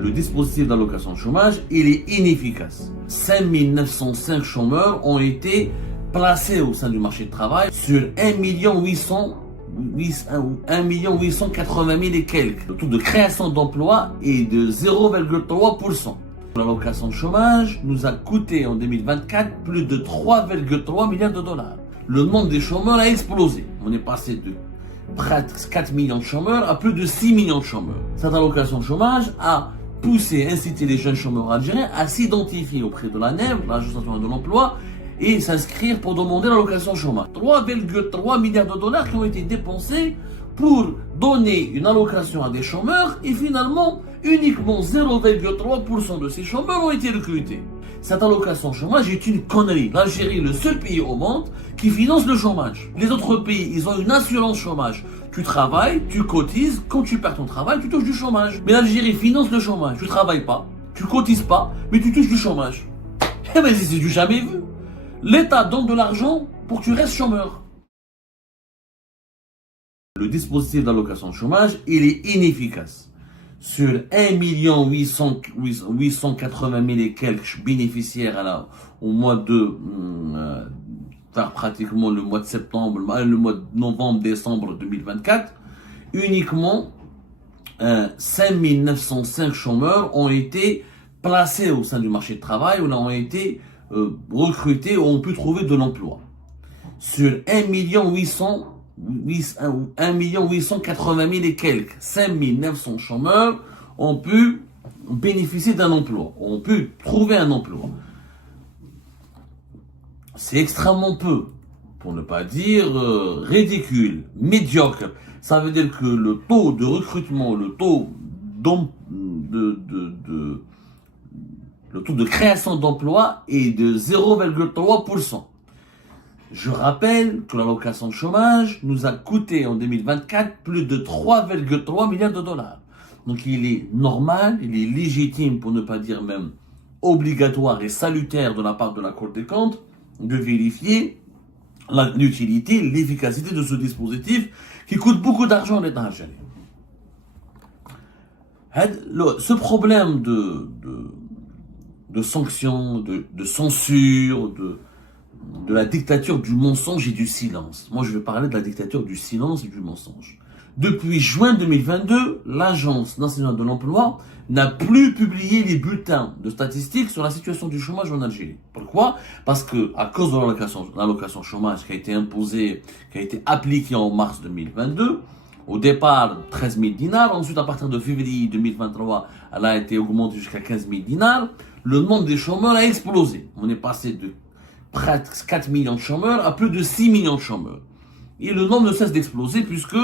Le dispositif d'allocation de chômage, il est inefficace. 5905 chômeurs ont été placés au sein du marché de travail sur 1 880 000 et quelques. Le taux de création d'emplois est de 0,3%. L'allocation de chômage nous a coûté en 2024 plus de 3,3 milliards de dollars. Le nombre des chômeurs a explosé. On est passé de presque 4 millions de chômeurs à plus de 6 millions de chômeurs. Cette allocation de chômage a poussé, incité les jeunes chômeurs algériens à s'identifier auprès de l'ANEM, l'Agence nationale de l'emploi, et s'inscrire pour demander l'allocation de chômage. 3,3 milliards de dollars qui ont été dépensés pour donner une allocation à des chômeurs et finalement, uniquement 0,3% de ces chômeurs ont été recrutés. Cette allocation de chômage est une connerie. L'Algérie est le seul pays au monde qui finance le chômage. Les autres pays, ils ont une assurance chômage. Tu travailles, tu cotises, quand tu perds ton travail, tu touches du chômage. Mais l'Algérie finance le chômage. Tu travailles pas, tu cotises pas, mais tu touches du chômage. Eh ben c'est du jamais vu. L'État donne de l'argent pour que tu restes chômeur. Le dispositif d'allocation de chômage, il est inefficace. Sur 1 880 000 et quelques bénéficiaires au mois de pratiquement le mois de septembre, le mois de novembre, décembre 2024, uniquement 5905 chômeurs ont été placés au sein du marché de travail, ou ont été recrutés ou ont pu trouver de l'emploi. Sur 1 880 000 et quelques, 5 900 chômeurs ont pu bénéficier d'un emploi, ont pu trouver un emploi. C'est extrêmement peu, pour ne pas dire ridicule, médiocre. Ça veut dire que le taux de recrutement, le taux de création d'emplois est de 0,3%. Je rappelle que l'allocation de chômage nous a coûté en 2024 plus de 3,3 milliards de dollars. Donc il est normal, il est légitime, pour ne pas dire même obligatoire et salutaire de la part de la Cour des comptes, de vérifier l'utilité, l'efficacité de ce dispositif qui coûte beaucoup d'argent à l'État algérien. Ce problème de sanctions, de censure, de la dictature du mensonge et du silence. Moi, je vais parler de la dictature du silence et du mensonge. Depuis juin 2022, l'Agence nationale de l'emploi n'a plus publié les bulletins de statistiques sur la situation du chômage en Algérie. Pourquoi? Parce que, à cause de l'allocation chômage qui a été imposée, qui a été appliquée en mars 2022, au départ 13 000 dinars, ensuite à partir de février 2023, elle a été augmentée jusqu'à 15 000 dinars, le nombre des chômeurs a explosé. On est passé de presque 4 millions de chômeurs à plus de 6 millions de chômeurs. Et le nombre ne cesse d'exploser puisque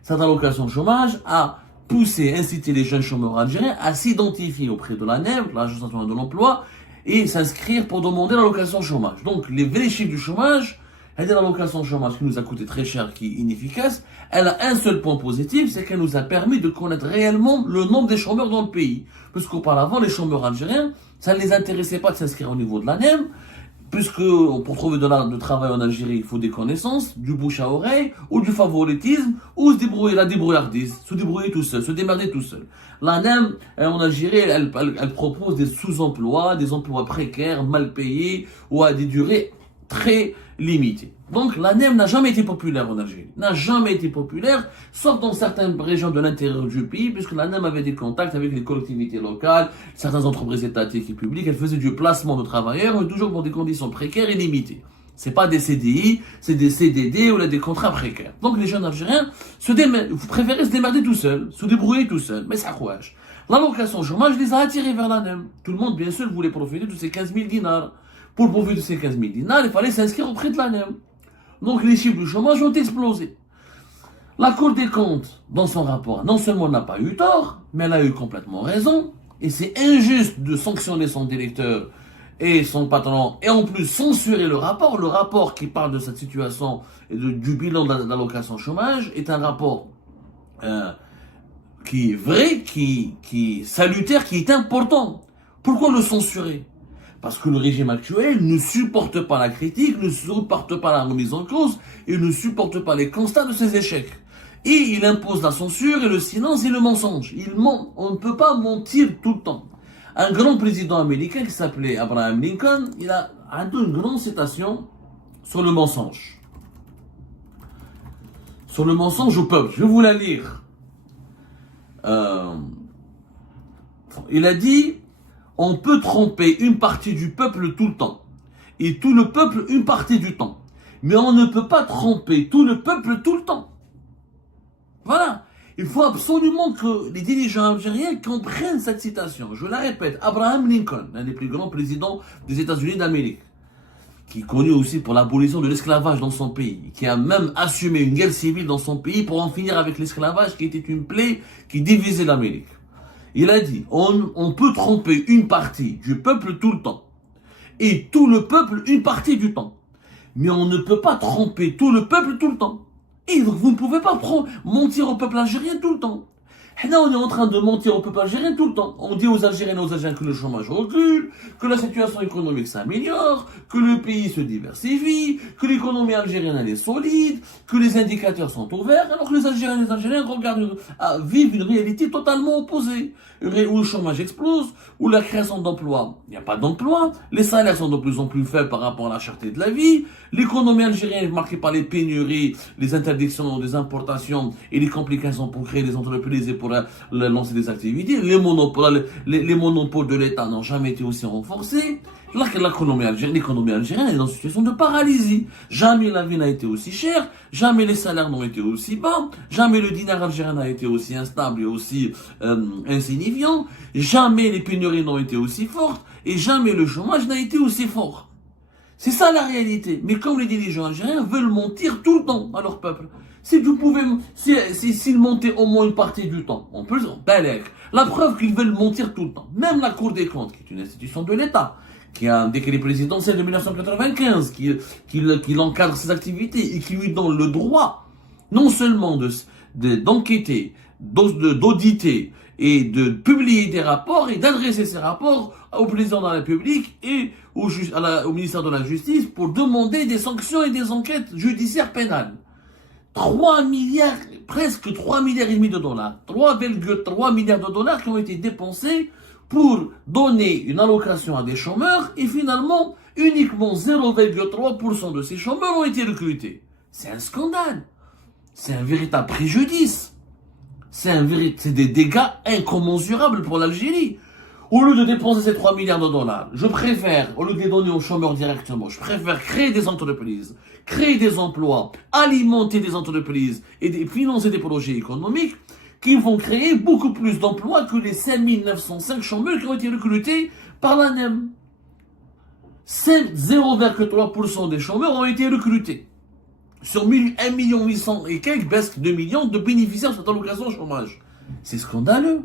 cette allocation de chômage a poussé, incité les jeunes chômeurs algériens à s'identifier auprès de l'ANEM, l'Agence nationale de l'emploi, et s'inscrire pour demander l'allocation de chômage. Donc les vrais chiffres du chômage, l'allocation de chômage qui nous a coûté très cher, qui est inefficace, elle a un seul point positif, c'est qu'elle nous a permis de connaître réellement le nombre des chômeurs dans le pays. Puisqu'auparavant, les chômeurs algériens, ça ne les intéressait pas de s'inscrire au niveau de l'ANEM, puisque pour trouver de travail en Algérie, il faut des connaissances, du bouche à oreille, ou du favoritisme, ou la débrouillardise, se débrouiller tout seul, se démerder tout seul. L'ANEM, en Algérie, elle propose des sous-emplois, des emplois précaires, mal payés, ou à des durées très limitées. Donc l'ANEM n'a jamais été populaire en Algérie, n'a jamais été populaire, sauf dans certaines régions de l'intérieur du pays, puisque l'ANEM avait des contacts avec les collectivités locales, certaines entreprises étatiques et publiques, elle faisait du placement de travailleurs, mais toujours dans des conditions précaires et limitées. C'est pas des CDI, c'est des CDD ou là, des contrats précaires. Donc les jeunes Algériens vous préférez se démerder tout seul, se débrouiller tout seul, mais ça rouage. L'allocation chômage les a attirés vers l'ANEM. Tout le monde, bien sûr, voulait profiter de ces 15 000 dinars. Pour profiter de ces 15 000 dinars, il fallait s'inscrire auprès de l'ANEM. Donc les chiffres du chômage ont explosé. La Cour des comptes, dans son rapport, non seulement n'a pas eu tort, mais elle a eu complètement raison. Et c'est injuste de sanctionner son directeur et son patron, et en plus censurer le rapport qui parle de cette situation et du bilan de l'allocation chômage, est un rapport qui est vrai, qui est salutaire, qui est important. Pourquoi le censurer? Parce que le régime actuel ne supporte pas la critique, ne supporte pas la remise en cause et ne supporte pas les constats de ses échecs. Et il impose la censure et le silence et le mensonge. Il ment. On ne peut pas mentir tout le temps. Un grand président américain qui s'appelait Abraham Lincoln, il a une grande citation sur le mensonge. Sur le mensonge au peuple. Je vais vous la lire. Il a dit, on peut tromper une partie du peuple tout le temps. Et tout le peuple une partie du temps. Mais on ne peut pas tromper tout le peuple tout le temps. Voilà. Il faut absolument que les dirigeants algériens comprennent cette citation. Je la répète, Abraham Lincoln, l'un des plus grands présidents des États-Unis d'Amérique, qui est connu aussi pour l'abolition de l'esclavage dans son pays, qui a même assumé une guerre civile dans son pays pour en finir avec l'esclavage qui était une plaie qui divisait l'Amérique. Il a dit, on peut tromper une partie du peuple tout le temps, et tout le peuple une partie du temps. Mais on ne peut pas tromper tout le peuple tout le temps. Et donc vous ne pouvez pas mentir au peuple algérien tout le temps. Là, on est en train de mentir au peuple algérien tout le temps. On dit aux Algériens et aux Algériens que le chômage recule, que la situation économique s'améliore, que le pays se diversifie, que l'économie algérienne elle est solide, que les indicateurs sont ouverts, alors que les Algériens et les Algériens vivent une réalité totalement opposée. Où le chômage explose, où la création d'emplois, il n'y a pas d'emploi, les salaires sont de plus en plus faibles par rapport à la cherté de la vie, l'économie algérienne est marquée par les pénuries, les interdictions des importations et les complications pour créer des entreprises et pour lancer des activités, les monopoles de l'État n'ont jamais été aussi renforcés. L'économie algérienne est dans une situation de paralysie. Jamais la vie n'a été aussi chère, jamais les salaires n'ont été aussi bas, jamais le dinar algérien n'a été aussi instable et aussi insignifiant, jamais les pénuries n'ont été aussi fortes et jamais le chômage n'a été aussi fort. C'est ça la réalité. Mais comme les dirigeants algériens veulent mentir tout le temps à leur peuple, s'ils montaient au moins une partie du temps, on peut le dire. La preuve qu'ils veulent mentir tout le temps. Même la Cour des comptes, qui est une institution de l'État, qui a un décret présidentiel de 1995, qui encadre ses activités et qui lui donne le droit, non seulement d'enquêter, d'auditer et de publier des rapports et d'adresser ces rapports au président de la République et au ministère de la Justice pour demander des sanctions et des enquêtes judiciaires pénales. 3 milliards, presque 3 milliards et demi de dollars, 3,3 milliards de dollars qui ont été dépensés pour donner une allocation à des chômeurs et finalement, uniquement 0,3% de ces chômeurs ont été recrutés. C'est un scandale. C'est un véritable préjudice. C'est des dégâts incommensurables pour l'Algérie. Au lieu de dépenser ces 3 milliards de dollars, je préfère, au lieu de les donner aux chômeurs directement, je préfère créer des entreprises, créer des emplois, alimenter des entreprises et financer des projets économiques qui vont créer beaucoup plus d'emplois que les 5905 chômeurs qui ont été recrutés par l'ANEM. 0,3% des chômeurs ont été recrutés. Sur 1 800 000 et quelques, presque 2 millions de bénéficiaires de cette allocation au chômage. C'est scandaleux.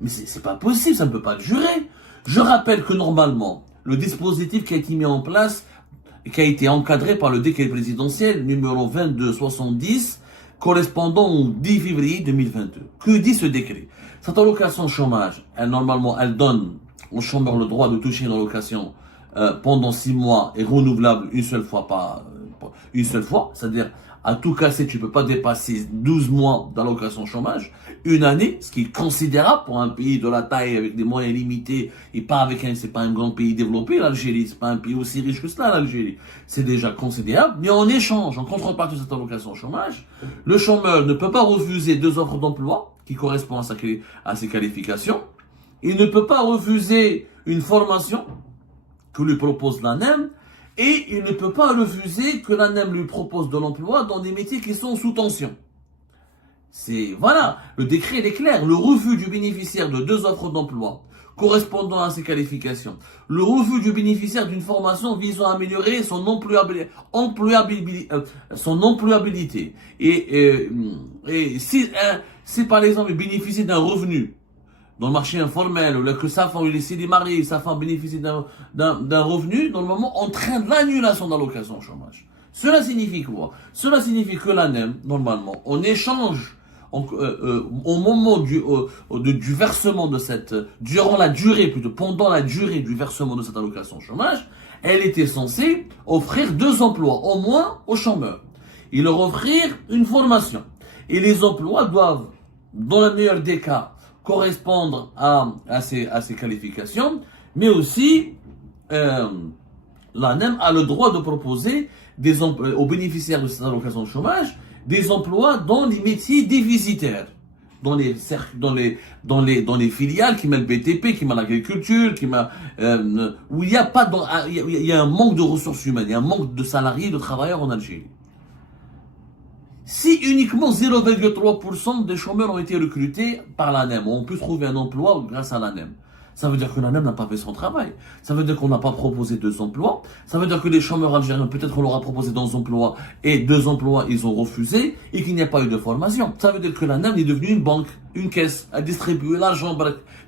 Mais c'est pas possible, ça ne peut pas durer. Je rappelle que normalement, le dispositif qui a été mis en place, qui a été encadré par le décret présidentiel numéro 2270, correspondant au 10 février 2022. Que dit ce décret? Cette allocation chômage, normalement, elle donne aux chômeurs le droit de toucher une allocation pendant 6 mois et renouvelable une seule fois, c'est-à-dire à tout casser, tu peux pas dépasser 12 mois d'allocation chômage, une année, ce qui est considérable pour un pays de la taille avec des moyens limités et c'est pas un grand pays développé, l'Algérie, c'est pas un pays aussi riche que cela, l'Algérie. C'est déjà considérable, mais en échange, en contrepartie de cette allocation chômage, le chômeur ne peut pas refuser 2 offres d'emploi qui correspondent à ses qualifications. Il ne peut pas refuser une formation que lui propose l'ANEM. Et il ne peut pas refuser que l'ANEM lui propose de l'emploi dans des métiers qui sont sous tension. Voilà, le décret est clair. Le refus du bénéficiaire de 2 offres d'emploi correspondant à ses qualifications, le refus du bénéficiaire d'une formation visant à améliorer son employabilité. Et si par exemple il bénéficie d'un revenu dans le marché informel, ou que sa femme, il est marié, sa femme bénéficie d'un revenu, normalement, entraîne l'annulation d'allocation au chômage. Cela signifie quoi? Cela signifie que l'ANEM, normalement, en échange, au moment du versement de pendant la durée du versement de cette allocation au chômage, elle était censée offrir 2 emplois, au moins, aux chômeurs. Et leur offrir une formation. Et les emplois doivent, dans le meilleur des cas, correspondre à ces qualifications, mais aussi l'ANEM a le droit de proposer aux bénéficiaires de cette allocation de chômage des emplois dans les métiers déficitaires, dans les filiales qui mettent le BTP, qui mettent l'agriculture, où il y a pas, il y a un manque de ressources humaines, il y a un manque de salariés, de travailleurs en Algérie. Si uniquement 0,3% des chômeurs ont été recrutés par l'ANEM, on peut trouver un emploi grâce à l'ANEM. Ça veut dire que l'ANEM n'a pas fait son travail. Ça veut dire qu'on n'a pas proposé 2 emplois. Ça veut dire que les chômeurs algériens, peut-être on leur a proposé 2 emplois et 2 emplois, ils ont refusé et qu'il n'y a pas eu de formation. Ça veut dire que l'ANEM est devenue une banque, une caisse, à distribuer l'argent,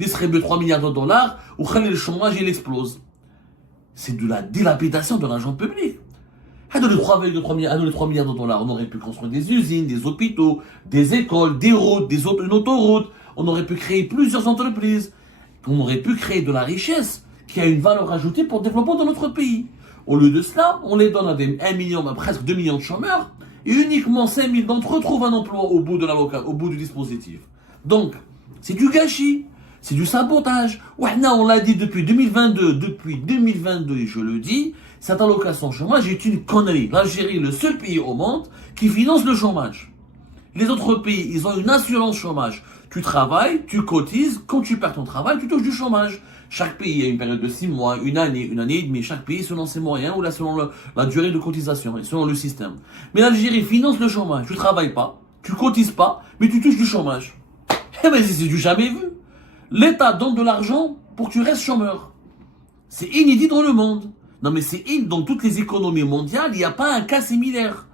distribuer 3 milliards de dollars, ou le chômage, il explose. C'est de la dilapidation de l'argent public. Avec les 3 milliards de dollars, on aurait pu construire des usines, des hôpitaux, des écoles, des routes, une autoroute. On aurait pu créer plusieurs entreprises. On aurait pu créer de la richesse qui a une valeur ajoutée pour le développement de notre pays. Au lieu de cela, on les donne à 1 million, presque 2 millions de chômeurs, et uniquement 5 000 d'entre eux trouvent un emploi au bout du dispositif. Donc, c'est du gâchis, c'est du sabotage. On l'a dit depuis 2022, et je le dis, cette allocation chômage est une connerie. L'Algérie est le seul pays au monde qui finance le chômage. Les autres pays, ils ont une assurance chômage. Tu travailles, tu cotises, quand tu perds ton travail, tu touches du chômage. Chaque pays a une période de 6 mois, une année et demie, chaque pays selon ses moyens ou selon la durée de cotisation et selon le système. Mais l'Algérie finance le chômage. Tu travailles pas, tu cotises pas, mais tu touches du chômage. Eh ben c'est du jamais vu. L'État donne de l'argent pour que tu restes chômeur. C'est inédit dans le monde. Non mais dans toutes les économies mondiales, il n'y a pas un cas similaire.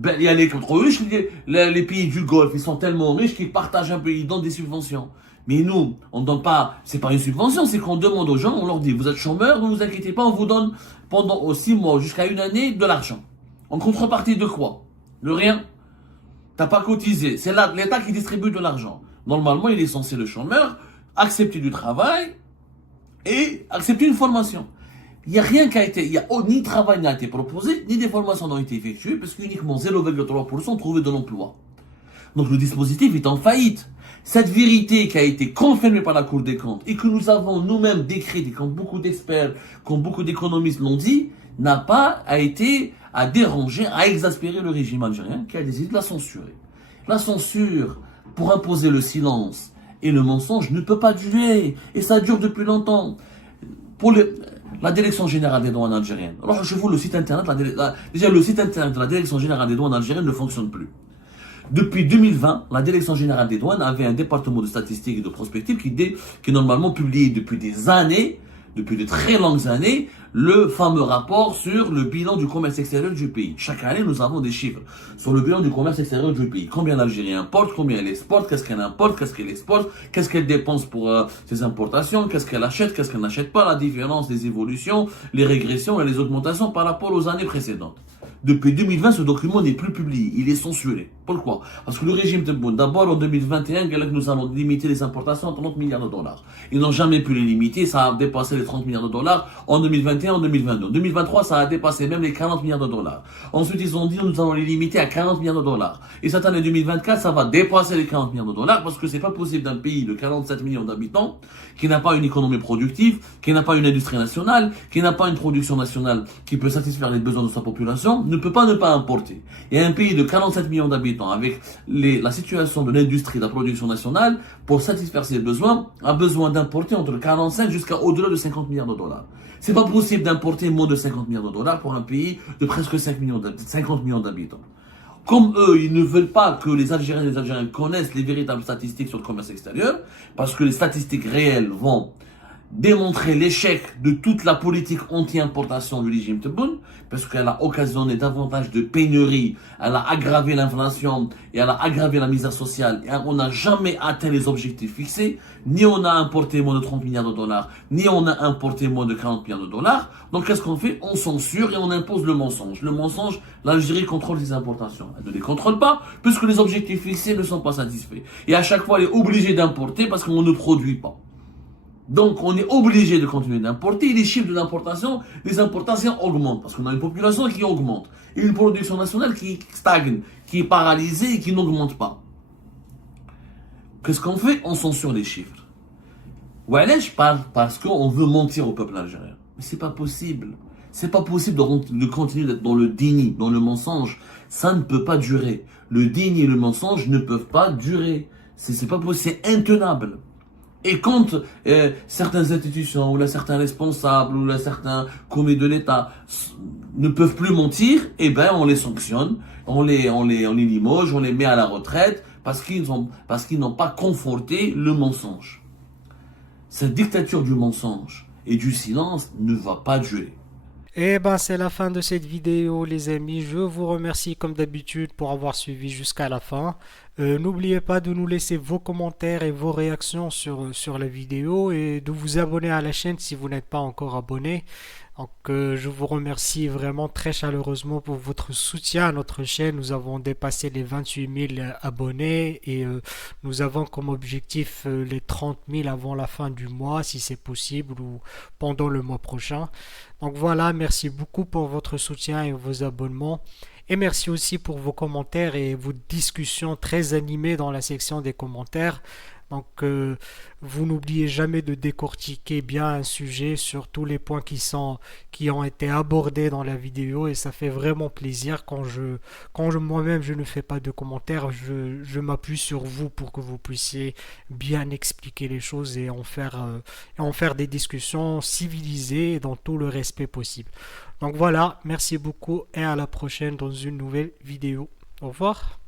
Il y a les contre-riches, les pays du Golfe, ils sont tellement riches qu'ils partagent un peu, ils donnent des subventions. Mais nous, on ne donne pas, c'est pas une subvention, c'est qu'on demande aux gens, on leur dit, vous êtes chômeurs, ne vous inquiétez pas, on vous donne pendant 6 mois jusqu'à 1 année de l'argent. En contrepartie de quoi? De rien. T'as pas cotisé. C'est l'État qui distribue de l'argent. Normalement, il est censé, le chômeur, accepter du travail et accepter une formation. Il n'y a rien qui a été, ni travail n'a été proposé, ni des formations n'ont été effectuées, parce qu'uniquement 0,3% trouvaient de l'emploi. Donc le dispositif est en faillite. Cette vérité qui a été confirmée par la Cour des comptes et que nous avons nous-mêmes décrite, et comme beaucoup d'experts, comme beaucoup d'économistes l'ont dit, n'a pas été à déranger, à exaspérer le régime algérien qui a décidé de la censurer. La censure, pour imposer le silence et le mensonge, ne peut pas durer. Et ça dure depuis longtemps. Pour la Direction générale des douanes algériennes. Alors, je vous le site internet, déjà le site internet de la Direction générale des douanes algériennes ne fonctionne plus. Depuis 2020, la Direction générale des douanes avait un département de statistiques et de prospective qui normalement publiait depuis des années, depuis de très longues années, le fameux rapport sur le bilan du commerce extérieur du pays. Chaque année, nous avons des chiffres sur le bilan du commerce extérieur du pays. Combien l'Algérie importe, combien elle exporte, qu'est-ce qu'elle importe, qu'est-ce qu'elle exporte, qu'est-ce qu'elle dépense pour ses importations, qu'est-ce qu'elle achète, qu'est-ce qu'elle n'achète pas, la différence, les évolutions, les régressions et les augmentations par rapport aux années précédentes. Depuis 2020, ce document n'est plus publié. Il est censuré. Pourquoi? Parce que le régime Tebboune, d'abord en 2021, nous allons limiter les importations à 30 milliards de dollars. Ils n'ont jamais pu les limiter. Ça a dépassé les 30 milliards de dollars en 2021, en 2022. En 2023, ça a dépassé même les 40 milliards de dollars. Ensuite, ils ont dit, nous allons les limiter à 40 milliards de dollars. Et cette année 2024, ça va dépasser les 40 milliards de dollars parce que c'est pas possible d'un pays de 47 millions d'habitants qui n'a pas une économie productive, qui n'a pas une industrie nationale, qui n'a pas une production nationale qui peut satisfaire les besoins de sa population, ne peut pas ne pas importer. Et un pays de 47 millions d'habitants avec la situation de l'industrie, de la production nationale, pour satisfaire ses besoins, a besoin d'importer entre 45 jusqu'à au-delà de 50 milliards de dollars. C'est pas possible d'importer moins de 50 milliards de dollars pour un pays de presque 50 millions d'habitants. Comme eux, ils ne veulent pas que les Algériens et les Algériens connaissent les véritables statistiques sur le commerce extérieur, parce que les statistiques réelles vont démontrer l'échec de toute la politique anti-importation du régime Tebboune, parce qu'elle a occasionné davantage de pénuries, elle a aggravé l'inflation et elle a aggravé la misère sociale. Et on n'a jamais atteint les objectifs fixés, ni on a importé moins de 30 milliards de dollars, ni on a importé moins de 40 milliards de dollars. Donc qu'est-ce qu'on fait? On censure et on impose le mensonge. Le mensonge, l'Algérie contrôle ses importations. Elle ne les contrôle pas, puisque les objectifs fixés ne sont pas satisfaits. Et à chaque fois, elle est obligée d'importer parce qu'on ne produit pas. Donc, on est obligé de continuer d'importer. Et les chiffres de l'importation, les importations augmentent parce qu'on a une population qui augmente et une production nationale qui stagne, qui est paralysée et qui n'augmente pas. qu'est-ce qu'on fait? On censure les chiffres. Ouais, là, je parle parce qu'on veut mentir au peuple algérien. Mais c'est pas possible. C'est pas possible de continuer d'être dans le déni, dans le mensonge. Ça ne peut pas durer. Le déni et le mensonge ne peuvent pas durer. C'est pas possible, c'est intenable. Et quand certaines institutions, ou là, certains responsables, ou là, certains commis de l'État ne peuvent plus mentir, eh ben on les sanctionne, on les limoge, on les met à la retraite parce qu'ils n'ont pas conforté le mensonge. Cette dictature du mensonge et du silence ne va pas durer. Et ben c'est la fin de cette vidéo les amis, je vous remercie comme d'habitude pour avoir suivi jusqu'à la fin. N'oubliez pas de nous laisser vos commentaires et vos réactions sur la vidéo et de vous abonner à la chaîne si vous n'êtes pas encore abonné. Donc je vous remercie vraiment très chaleureusement pour votre soutien à notre chaîne. Nous avons dépassé les 28 000 abonnés et nous avons comme objectif les 30 000 avant la fin du mois si c'est possible ou pendant le mois prochain. Donc voilà, merci beaucoup pour votre soutien et vos abonnements. Et merci aussi pour vos commentaires et vos discussions très animées dans la section des commentaires. Donc, vous n'oubliez jamais de décortiquer bien un sujet sur tous les points qui ont été abordés dans la vidéo et ça fait vraiment plaisir moi-même je ne fais pas de commentaires, je m'appuie sur vous pour que vous puissiez bien expliquer les choses et en faire des discussions civilisées dans tout le respect possible. Donc voilà, merci beaucoup et à la prochaine dans une nouvelle vidéo. Au revoir.